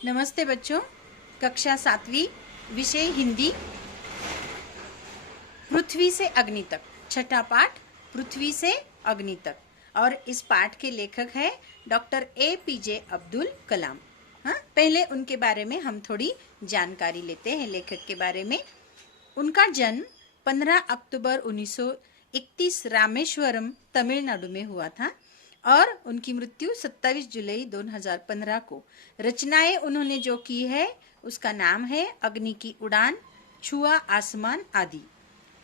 नमस्ते बच्चों। कक्षा 7वीं, विषय हिंदी। पृथ्वी से अग्नि तक, छठा पाठ पृथ्वी से अग्नि तक। और इस पाठ के लेखक है डॉक्टर APJ अब्दुल कलाम। हाँ, पहले उनके बारे में हम थोड़ी जानकारी लेते हैं। लेखक के बारे में, उनका जन्म 15 अक्टूबर 1931 रामेश्वरम, तमिलनाडु में हुआ था और उनकी मृत्यु 27 जुलाई 2015 को। रचनाएं उन्होंने जो की है उसका नाम है अग्नि की उड़ान, छुआ आसमान आदि।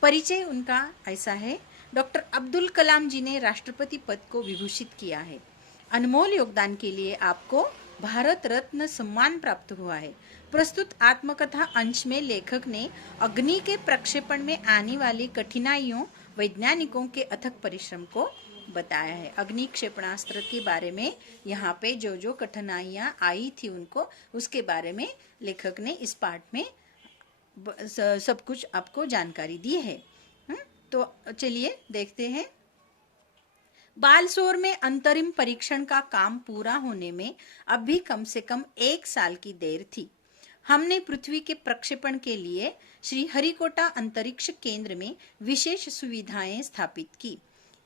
परिचय उनका ऐसा है, डॉक्टर अब्दुल कलाम जी ने राष्ट्रपति पद को विभूषित किया है। अनमोल योगदान के लिए आपको भारत रत्न सम्मान प्राप्त हुआ है। प्रस्तुत आत्मकथा अंश में लेखक ने अग्नि के प्रक्षेपण में आने वाली कठिनाइयों, वैज्ञानिकों के अथक परिश्रम को बताया है। अग्नि क्षेपणास्त्र के बारे में यहाँ पे जो जो कठिनाइयाँ आई थी उनको, उसके बारे में लेखक ने इस पाठ में सब कुछ आपको जानकारी दी है। तो चलिए देखते हैं। बालसोर में अंतरिम परीक्षण का काम पूरा होने में अब भी कम से कम 1 साल की देर थी। हमने पृथ्वी के प्रक्षेपण के लिए श्री हरिकोटा अंतरिक्ष केंद्र में विशेष सुविधाएं स्थापित की।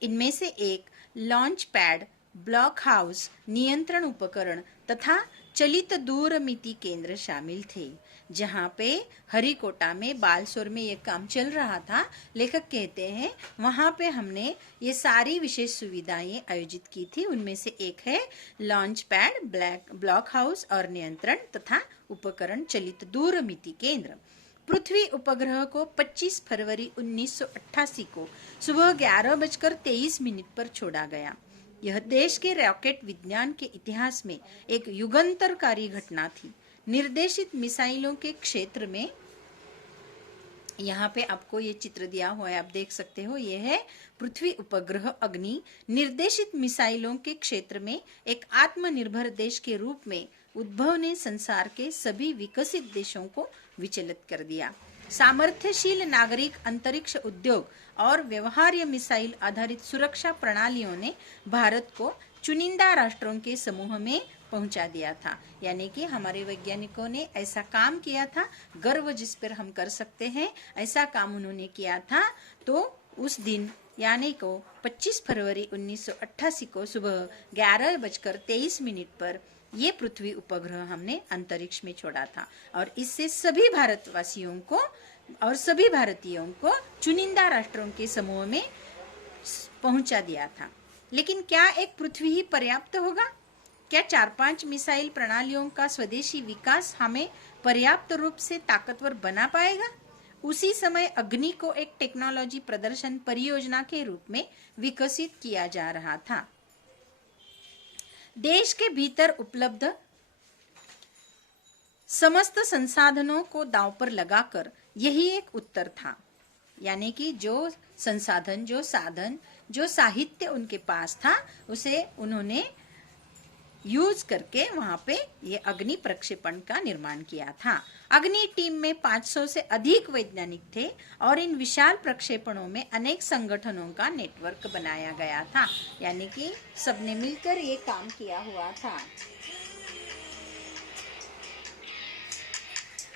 इनमें से एक लॉन्च पैड, ब्लॉक हाउस, नियंत्रण उपकरण तथा चलित दूरमिति केंद्र शामिल थे। जहाँ पे हरिकोटा में, बालसोर में ये काम चल रहा था, लेखक कहते हैं वहाँ पे हमने ये सारी विशेष सुविधाएं आयोजित की थी। उनमें से एक है लॉन्च पैड, ब्लॉक हाउस और नियंत्रण तथा उपकरण चलित दूरमिति केंद्र। पृथ्वी उपग्रह को 25 फरवरी 1988 को सुबह 11:23 पर छोड़ा गया। यह देश के रॉकेट विज्ञान के इतिहास में एक युगांतरकारी घटना थी। निर्देशित मिसाइलों के क्षेत्र में, यहाँ पे आपको ये चित्र दिया हुआ है, आप देख सकते हो, ये है पृथ्वी उपग्रह अग्नि। निर्देशित मिसाइलों के क्षेत्र में एक आत्मनिर्भर देश के रूप में उद्भव ने संसार के सभी विकसित देशों को विचलित कर दिया। सामर्थ्यशील नागरिक अंतरिक्ष उद्योग और व्यवहार्य मिसाइल आधारित सुरक्षा प्रणालियों ने भारत को चुनिंदा राष्ट्रों के समूह में पहुंचा दिया था। यानी कि हमारे वैज्ञानिकों ने ऐसा काम किया था, गर्व जिस पर हम कर सकते हैं, ऐसा काम उन्होंने किया था। तो उस दिन यानी को 25 फरवरी 1988 को सुबह 11:23 पर ये पृथ्वी उपग्रह हमने अंतरिक्ष में छोड़ा था और इससे सभी भारतवासियों को और सभी भारतीयों को चुनिंदा राष्ट्रों के समूह में पहुंचा दिया था। लेकिन क्या एक पृथ्वी ही पर्याप्त होगा? क्या 4-5 मिसाइल प्रणालियों का स्वदेशी विकास हमें पर्याप्त रूप से ताकतवर बना पाएगा? उसी समय अग्नि को एक टेक्नोलॉजी प्रदर्शन परियोजना के रूप में विकसित किया जा रहा था। देश के भीतर उपलब्ध समस्त संसाधनों को दांव पर लगाकर यही एक उत्तर था। यानी कि जो संसाधन, जो साधन, जो साहित्य उनके पास था, उसे उन्होंने यूज करके वहां पे ये अग्नि प्रक्षेपण का निर्माण किया था। अग्नि टीम में 500 से अधिक वैज्ञानिक थे और इन विशाल प्रक्षेपणों में अनेक संगठनों का नेटवर्क बनाया गया था। यानी कि सबने मिलकर ये काम किया हुआ था।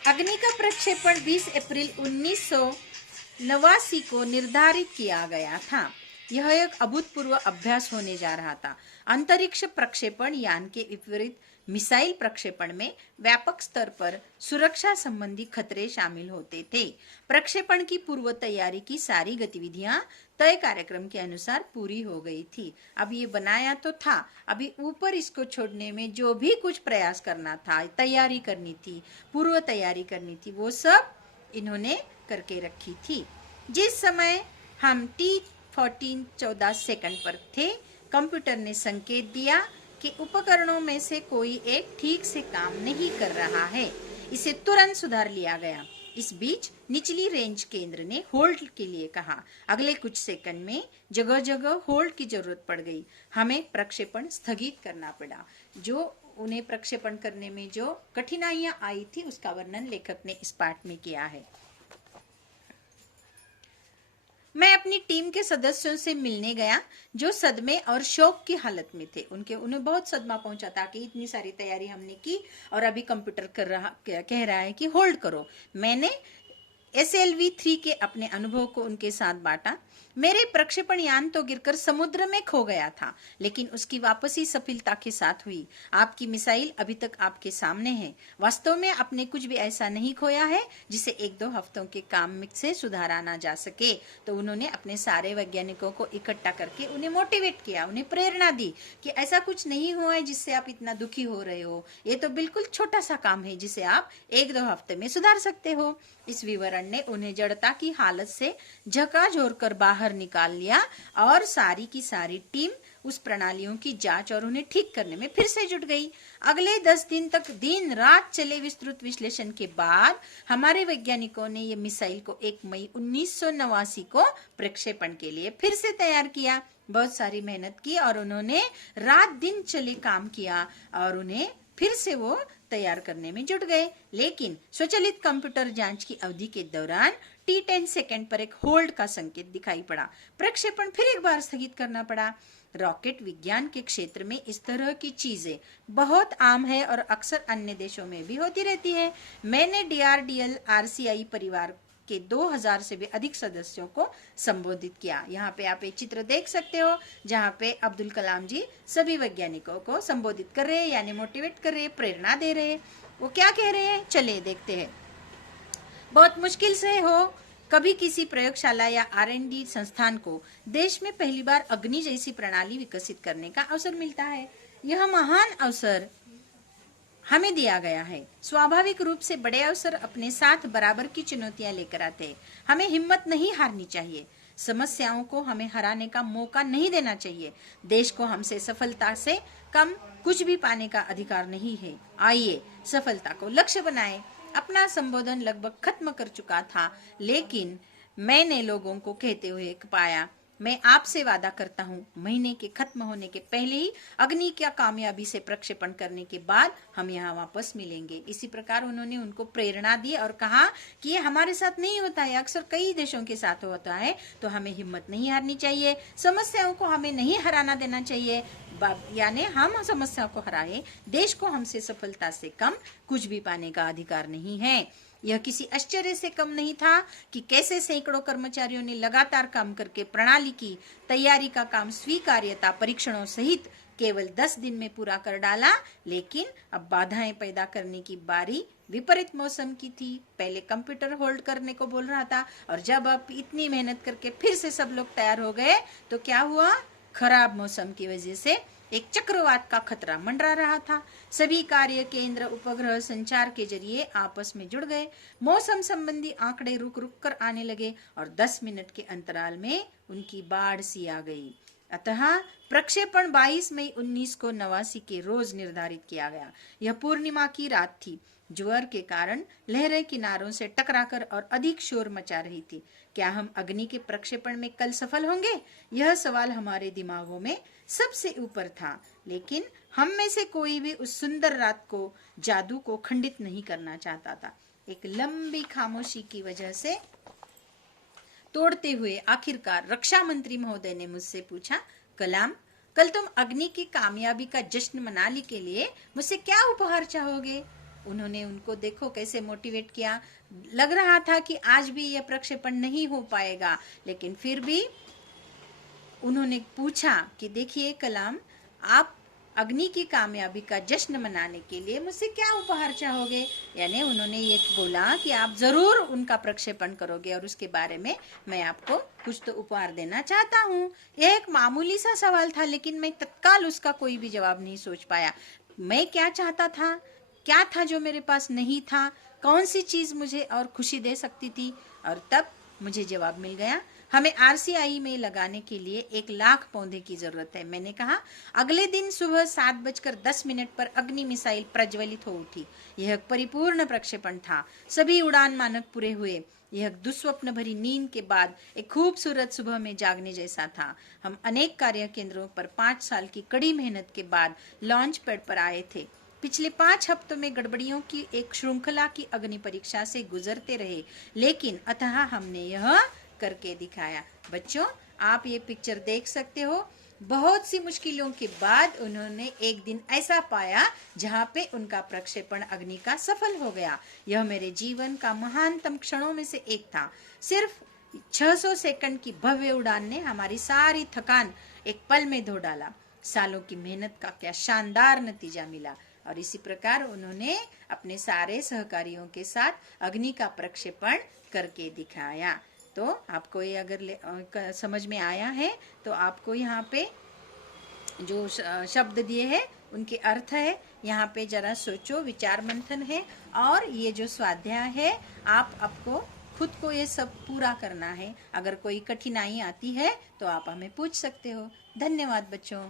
अग्नि का प्रक्षेपण 20 अप्रैल 1989 को निर्धारित किया गया था। यह एक अभूतपूर्व अभ्यास होने जा रहा था। अंतरिक्ष प्रक्षेपण यान के विपरीत मिसाइल प्रक्षेपण में व्यापक स्तर पर सुरक्षा संबंधी खतरे शामिल होते थे। प्रक्षेपण की पूर्व तैयारी की सारी गतिविधियां तय कार्यक्रम के अनुसार पूरी हो गई थी। अब ये बनाया तो था, अभी ऊपर इसको छोड़ने में जो भी कुछ प्रयास करना था, तैयारी करनी थी, पूर्व तैयारी करनी थी, वो सब इन्होंने करके रखी थी। जिस समय हम T14 14 सेकंड पर थे, कंप्यूटर ने संकेत दिया कि उपकरणों में से कोई एक ठीक से काम नहीं कर रहा है। इसे तुरंत सुधार लिया गया। इस बीच निचली रेंज केंद्र ने होल्ड के लिए कहा। अगले कुछ सेकंड में जगह जगह होल्ड की जरूरत पड़ गई। हमें प्रक्षेपण स्थगित करना पड़ा। जो उन्हें प्रक्षेपण करने में जो कठिनाइयां आई थी उसका वर्णन लेखक ने इस पाठ में किया है। मैं अपनी टीम के सदस्यों से मिलने गया जो सदमे और शौक की हालत में थे। उन्हें बहुत सदमा पहुंचा था कि इतनी सारी तैयारी हमने की और अभी कंप्यूटर कह रहा है कि होल्ड करो। मैंने SLV-3 के अपने अनुभव को उनके साथ बांटा। मेरे प्रक्षेपण यान तो गिरकर समुद्र में खो गया था, लेकिन उसकी वापसी सफलता के साथ हुई। आपकी मिसाइल अभी तक आपके सामने है। वास्तव में आपने कुछ भी ऐसा नहीं खोया है जिसे 1-2 हफ्तों के काम से सुधारा ना जा सके। तो उन्होंने अपने सारे वैज्ञानिकों को इकट्ठा करके उन्हें मोटिवेट किया, उन्हें प्रेरणा दी कि ऐसा कुछ नहीं हुआ है जिससे आप इतना दुखी हो रहे हो। ये तो बिल्कुल छोटा सा काम है जिसे आप 1-2 हफ्ते में सुधार सकते हो। इस विवरण ने उन्हें जड़ता की हालत से झकझोर कर बाहर निकाल लिया और सारी की सारी टीम उस प्रणालियों की जांच और उन्हें ठीक करने में फिर से जुट गई। अगले 10 दिन तक दिन रात चले विस्तृत विश्लेषण के बाद हमारे वैज्ञानिकों ने यह मिसाइल को 1 मई 1989 को प्रक्षेपण के लिए फिर से तैयार किया। बहुत सारी मेहनत की और उन्होंने रात दिन चले काम किया और उन्हें फिर से वो तैयार करने में जुट गए। लेकिन स्वचालित कंप्यूटर जांच की अवधि के दौरान T10 सेकंड पर एक होल्ड का संकेत दिखाई पड़ा। प्रक्षेपण फिर एक बार स्थगित करना पड़ा। रॉकेट विज्ञान के क्षेत्र में इस तरह की चीजें बहुत आम है और अक्सर अन्य देशों में भी होती रहती है। मैंने DRDL RCI परिवार के 2000 से भी अधिक सदस्यों को संबोधित किया। यहाँ पे आप एक चित्र देख सकते हो जहाँ पे अब्दुल कलाम जी सभी वैज्ञानिकों को संबोधित कर रहे हैं, यानी मोटिवेट कर रहे हैं, प्रेरणा दे रहे हैं। वो क्या कह रहे हैं, चलिए देखते हैं। बहुत मुश्किल से हो कभी किसी प्रयोगशाला या R&D संस्थान को देश में पहली बार अग्नि जैसी प्रणाली विकसित करने का अवसर मिलता है। यह महान अवसर हमें दिया गया है। स्वाभाविक रूप से बड़े अवसर अपने साथ बराबर की चुनौतियां लेकर आते हैं। हमें हिम्मत नहीं हारनी चाहिए। समस्याओं को हमें हराने का मौका नहीं देना चाहिए। देश को हमसे सफलता से कम कुछ भी पाने का अधिकार नहीं है। आइए सफलता को लक्ष्य बनाएं। अपना संबोधन लगभग खत्म कर चुका था, लेकिन मैंने लोगों को कहते हुए पाया, मैं आपसे वादा करता हूँ महीने के खत्म होने के पहले ही अग्नि का कामयाबी से प्रक्षेपण करने के बाद हम यहाँ वापस मिलेंगे। इसी प्रकार उन्होंने उनको प्रेरणा दी और कहा कि ये हमारे साथ नहीं होता है, अक्सर कई देशों के साथ होता है, तो हमें हिम्मत नहीं हारनी चाहिए। समस्याओं को हमें नहीं हराना देना चाहिए, यानी हम समस्या को हराए। देश को हमसे सफलता से कम कुछ भी पाने का अधिकार नहीं है। यह किसी आश्चर्य से कम नहीं था कि कैसे सैकड़ों कर्मचारियों ने लगातार काम करके प्रणाली की तैयारी का काम स्वीकार्यता परीक्षणों सहित केवल 10 दिन में पूरा कर डाला। लेकिन अब बाधाएं पैदा करने की बारी विपरीत मौसम की थी। पहले कंप्यूटर होल्ड करने को बोल रहा था और जब अब इतनी मेहनत करके फिर से सब लोग तैयार हो गए तो क्या हुआ, खराब मौसम की वजह से एक चक्रवात का खतरा मंडरा रहा था। सभी कार्य केंद्र उपग्रह संचार के जरिए आपस में जुड़ गए। मौसम संबंधी आंकड़े रुक रुक कर आने लगे और 10 मिनट के अंतराल में उनकी बाढ़ सी आ गई। अतः प्रक्षेपण 22 मई 1989 के रोज निर्धारित किया गया। यह पूर्णिमा की रात थी। ज्वार के कारण लहरें किनारों से टकराकर और अधिक शोर मचा रही थी। क्या हम अग्नि के प्रक्षेपण में कल सफल होंगे? यह सवाल हमारे दिमागों में सबसे ऊपर था, लेकिन हम में से कोई भी उस सुंदर रात को जादू को खंडित नहीं करना चाहता था। एक लंबी खामोशी की वजह से तोड़ते हुए आखिरकार रक्षा मंत्री महोदय ने मुझसे पूछा, कलाम, कल तुम अग्नि की कामयाबी का जश्न मनाने के लिए मुझसे क्या उपहार चाहोगे? उन्होंने उनको देखो कैसे मोटिवेट किया। लग रहा था कि आज भी यह प्रक्षेपण नहीं हो पाएगा, लेकिन फिर भी उन्होंने पूछा कि देखिए कलाम, आप अग्नि की कामयाबी का जश्न मनाने के लिए मुझसे क्या उपहार चाहोगे? यानी उन्होंने ये बोला कि आप जरूर उनका प्रक्षेपण करोगे और उसके बारे में मैं आपको कुछ तो उपहार देना चाहता हूँ। यह एक मामूली सा सवाल था, लेकिन मैं तत्काल उसका कोई भी जवाब नहीं सोच पाया। मैं क्या चाहता था, क्या था जो मेरे पास नहीं था, कौन सी चीज मुझे और खुशी दे सकती थी? और तब मुझे जवाब मिल गया, हमें RCI में लगाने के लिए 1 लाख पौधे की जरूरत है। मैंने कहा। अगले दिन सुबह 7:10 पर अग्नि मिसाइल प्रज्वलित हो उठी। यह एक परिपूर्ण प्रक्षेपण था। सभी उड़ान मानक पूरे हुए। यह दुस्वप्न भरी नींद के बाद एक खूबसूरत सुबह में जागने जैसा था। हम अनेक कार्य केंद्रों पर 5 साल की कड़ी मेहनत के बाद लॉन्च पैड पर आए थे। पिछले 5 हफ्तों में गड़बड़ियों की एक श्रृंखला की अग्नि परीक्षा से गुजरते रहे, लेकिन अतः हमने यह करके दिखाया। बच्चों, आप ये पिक्चर देख सकते हो। बहुत सी मुश्किलों के बाद उन्होंने एक दिन ऐसा पाया जहाँ पे उनका प्रक्षेपण अग्नि का सफल हो गया। यह मेरे जीवन का महानतम क्षणों में से एक था। सिर्फ 600 सेकंड की भव्य उड़ान ने हमारी सारी थकान एक पल में धो डाला। सालों की मेहनत का क्या शानदार नतीजा मिला। और इसी प्रकार उन्होंने अपने सारे सहकारियों के साथ अग्नि का प्रक्षेपण करके दिखाया। तो आपको ये अगर समझ में आया है तो आपको यहाँ पे जो शब्द दिए हैं उनके अर्थ है, यहाँ पे जरा सोचो, विचार मंथन है। और ये जो स्वाध्याय है आपको खुद को ये सब पूरा करना है। अगर कोई कठिनाई आती है तो आप हमें पूछ सकते हो। धन्यवाद बच्चों।